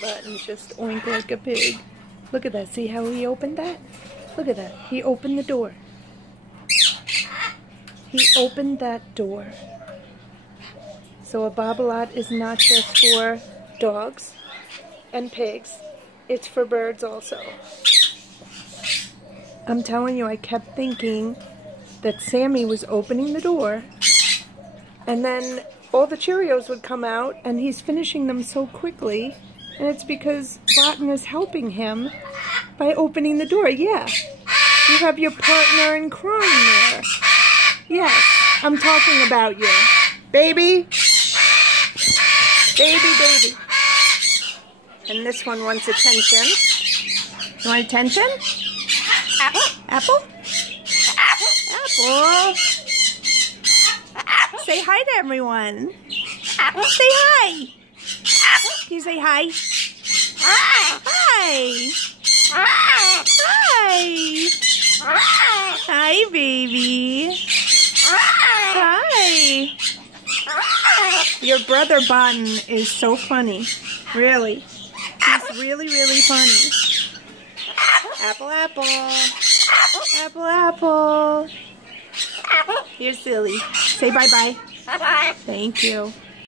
Botton just oinked like a pig. Look at that. See how he opened that? Look at that. He opened the door. He opened that door. So a bobble-lot is not just for dogs and pigs. It's for birds also. I'm telling you, I kept thinking that Sammy was opening the door and then all the Cheerios would come out and he's finishing them so quickly, and it's because Botton is helping him by opening the door. Yeah, you have your partner in crime there. Yes, I'm talking about you. Baby. Baby. And this one wants attention. You want attention? Apple? Apple? Apple? Say hi to everyone. Say hi. Can you say hi? Hi. Hi. Hi, baby. Hi. Your brother Botton is so funny. Really. He's really, really funny. Apple, apple. Apple, apple. You're silly. Say bye-bye. Bye-bye. Thank you.